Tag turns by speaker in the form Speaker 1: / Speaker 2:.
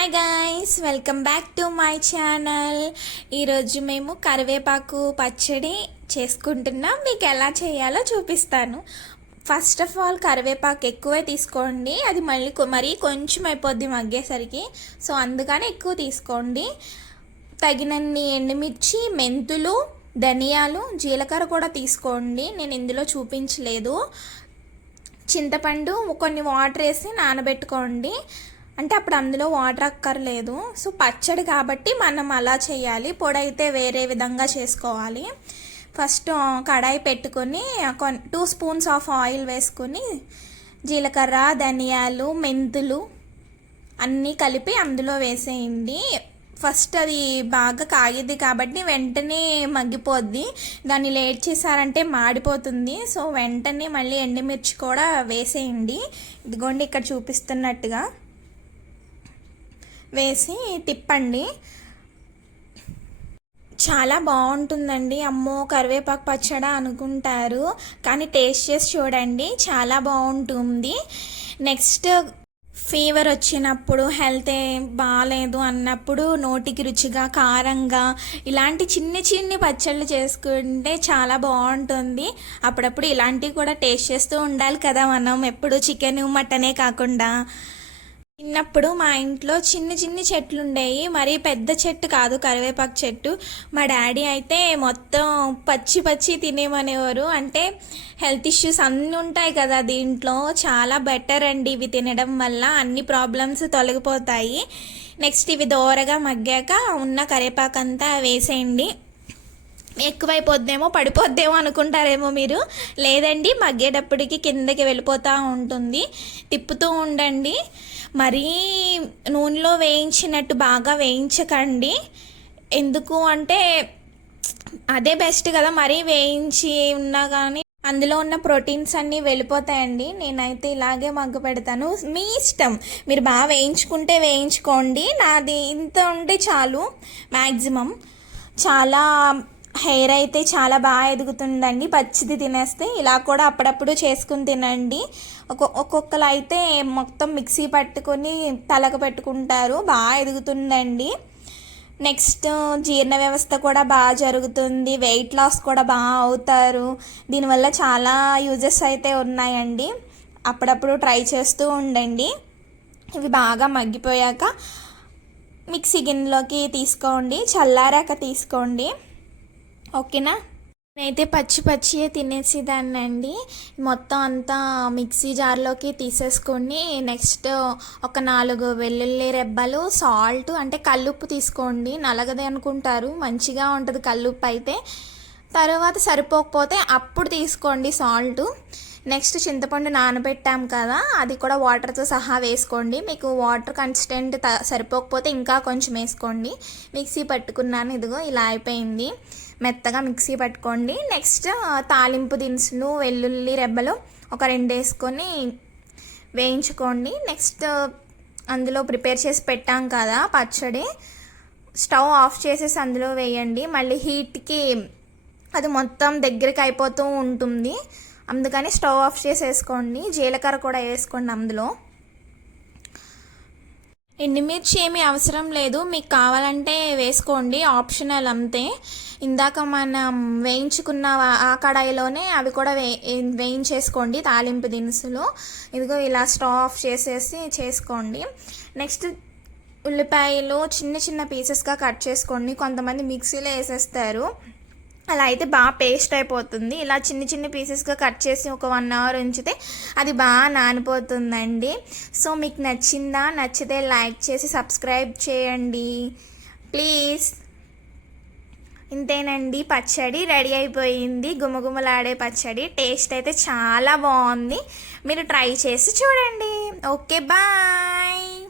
Speaker 1: Hi guys welcome back to my channel ఈరోజు మేము కరివేపాకు పచ్చడి చేసుకుంటున్నాం. మీకు ఎలా చేయాలో చూపిస్తాను. ఫస్ట్ ఆఫ్ ఆల్ కరివేపాకు ఎక్కువే తీసుకోండి. అది మళ్ళీ మరీ కొంచెం అయిపోద్ది మగ్గేసరికి. సో అందుకని ఎక్కువ తీసుకోండి. తగినన్ని ఎండుమిర్చి మెంతులు ధనియాలు జీలకర్ర కూడా తీసుకోండి. నేను ఇందులో చూపించలేదు. చింతపండు కొన్ని వాటర్ వేసి నానబెట్టుకోండి. అంటే అప్పుడు అందులో వాటర్ అక్కర్లేదు. సో పచ్చడి కాబట్టి మనం అలా చేయాలి. పొడి అయితే వేరే విధంగా చేసుకోవాలి. ఫస్ట్ కడాయి పెట్టుకొని కొన్ టూ స్పూన్స్ ఆఫ్ ఆయిల్ వేసుకొని జీలకర్ర ధనియాలు మెంతులు అన్నీ కలిపి అందులో వేసేయండి. ఫస్ట్ అది బాగా కాగిద్ది కాబట్టి వెంటనే మగ్గిపోద్ది. దాన్ని లేట్ చేశారంటే మాడిపోతుంది. సో వెంటనే మళ్ళీ ఎండుమిర్చి కూడా వేసేయండి. ఇదిగోండి ఇక్కడ చూపిస్తున్నట్టుగా. వేసి తిప్పండి. చాలా బాగుంటుందండి. అమ్మో కరివేపాకు పచ్చడ అనుకుంటారు. కానీ టేస్ట్ చేసి చూడండి. చాలా బాగుంటుంది. నెక్స్ట్ ఫీవర్ వచ్చినప్పుడు హెల్త్ బాగాలేదు అన్నప్పుడు నోటికి రుచిగా కారంగా ఇలాంటి చిన్ని చిన్ని పచ్చళ్ళు చేసుకుంటే చాలా బాగుంటుంది. అప్పుడప్పుడు ఇలాంటివి కూడా టేస్ట్ చేస్తూ ఉండాలి కదా మనం. ఎప్పుడు చికెన్ మటనే కాకుండా. చిన్నప్పుడు మా ఇంట్లో చిన్న చిన్ని చెట్లు ఉండేవి మరీ పెద్ద చెట్టు కాదు కరివేపాకు చెట్టు. మా డాడీ అయితే మొత్తం పచ్చి పచ్చి తినేమనేవారు. అంటే హెల్త్ ఇష్యూస్ అన్నీ ఉంటాయి కదా దీంట్లో. చాలా బెటర్ అండి ఇవి తినడం వల్ల. అన్ని ప్రాబ్లమ్స్ తొలగిపోతాయి. నెక్స్ట్ ఇవి దోరగా మగ్గాక ఉన్న కరివేపాకు అంతా వేసేయండి. ఎక్కువైపోద్దేమో పడిపోద్దేమో అనుకుంటారేమో మీరు. లేదండి మగ్గేటప్పటికి కిందకి వెళ్ళిపోతూ ఉంటుంది. తిప్పుతూ ఉండండి. మరీ నూనెలో వేయించినట్టు బాగా వేయించకండి. ఎందుకు అంటే అదే బెస్ట్ కదా మరీ వేయించి ఉన్నా కానీ అందులో ఉన్న ప్రోటీన్స్ అన్నీ వెళ్ళిపోతాయండి. నేనైతే ఇలాగే మగ్గు పెడతాను. మీ ఇష్టం. మీరు బాగా వేయించుకుంటే వేయించుకోండి. నాది ఇంత ఉంటే చాలు. మ్యాక్సిమం చాలా హెయిర్ అయితే చాలా బాగా ఎదుగుతుందండి. పచ్చిది తినేస్తే ఇలా కూడా అప్పుడప్పుడు చేసుకుని తినండి. ఒక్కొక్కరు అయితే మొత్తం మిక్సీ పట్టుకొని తలకు పెట్టుకుంటారు. బాగా ఎదుగుతుందండి. నెక్స్ట్ జీర్ణ వ్యవస్థ కూడా బాగా జరుగుతుంది. వెయిట్ లాస్ కూడా బాగా అవుతారు. దీనివల్ల చాలా యూజెస్ అయితే ఉన్నాయండి. అప్పుడప్పుడు ట్రై చేస్తూ ఉండండి. ఇవి బాగా మగ్గిపోయాక మిక్సీ గిన్నెలోకి తీసుకోండి. చల్లారాక తీసుకోండి. ఓకేనా? నేనైతే పచ్చి పచ్చియే తినేసేదాన్ని అండి మొత్తం అంతా మిక్సీ జార్లోకి తీసేసుకొని నెక్స్ట్ ఒక నాలుగు వెల్లుల్లి రెబ్బలు సాల్ట్ అంటే కల్లుప్పు తీసుకోండి. నలగదే అనుకుంటారు. మంచిగా ఉంటుంది కల్లుప్పు అయితే. తర్వాత సరిపోకపోతే అప్పుడు తీసుకోండి సాల్ట్. నెక్స్ట్ చింతపండు నానబెట్టాం కదా అది కూడా వాటర్తో సహా వేసుకోండి. మీకు వాటర్ కన్సిస్టెంట్ త సరిపోకపోతే ఇంకా కొంచెం వేసుకోండి. మిక్సీ పట్టుకున్నాను ఇదిగో ఇలా అయిపోయింది. మెత్తగా మిక్సీ పట్టుకోండి. నెక్స్ట్ తాలింపు దినుసులు వెల్లుల్లి రెబ్బలు ఒక రెండు వేసుకొని వేయించుకోండి. నెక్స్ట్ అందులో ప్రిపేర్ చేసి పెట్టాం కదా పచ్చడి స్టవ్ ఆఫ్ చేసేసి అందులో వేయండి. మళ్ళీ హీట్కి అది మొత్తం దగ్గరికి అయిపోతూ ఉంటుంది. అందుకని స్టవ్ ఆఫ్ చేసేసుకోండి. జీలకర్ర కూడా వేసుకోండి అందులో. ఎండుమిర్చి ఏమీ అవసరం లేదు. మీకు కావాలంటే వేసుకోండి. ఆప్షనల్ అంతే. ఇందాక మనం వేయించుకున్న ఆ కడాయిలోనే అవి కూడా వే వేయించేసుకోండి తాలింపు దినుసులు. ఇదిగో ఇలా స్టవ్ ఆఫ్ చేసేసి చేసుకోండి. నెక్స్ట్ ఉల్లిపాయలు చిన్న చిన్న పీసెస్గా కట్ చేసుకోండి. కొంతమంది మిక్సీలో వేసేస్తారు. అలా అయితే బాగా పేస్ట్ అయిపోతుంది. ఇలా చిన్న చిన్న పీసెస్గా కట్ చేసి ఒక వన్ అవర్ ఉంచితే అది బాగా నానిపోతుందండి. సో మీకు నచ్చిందా? నచ్చితే లైక్ చేసి సబ్స్క్రైబ్ చేయండి. ప్లీజ్ ఇంతేనండి. పచ్చడి రెడీ అయిపోయింది. గుమగుమలాడే పచ్చడి. టేస్ట్ అయితే చాలా బాగుంది. మీరు ట్రై చేసి చూడండి. Okay bye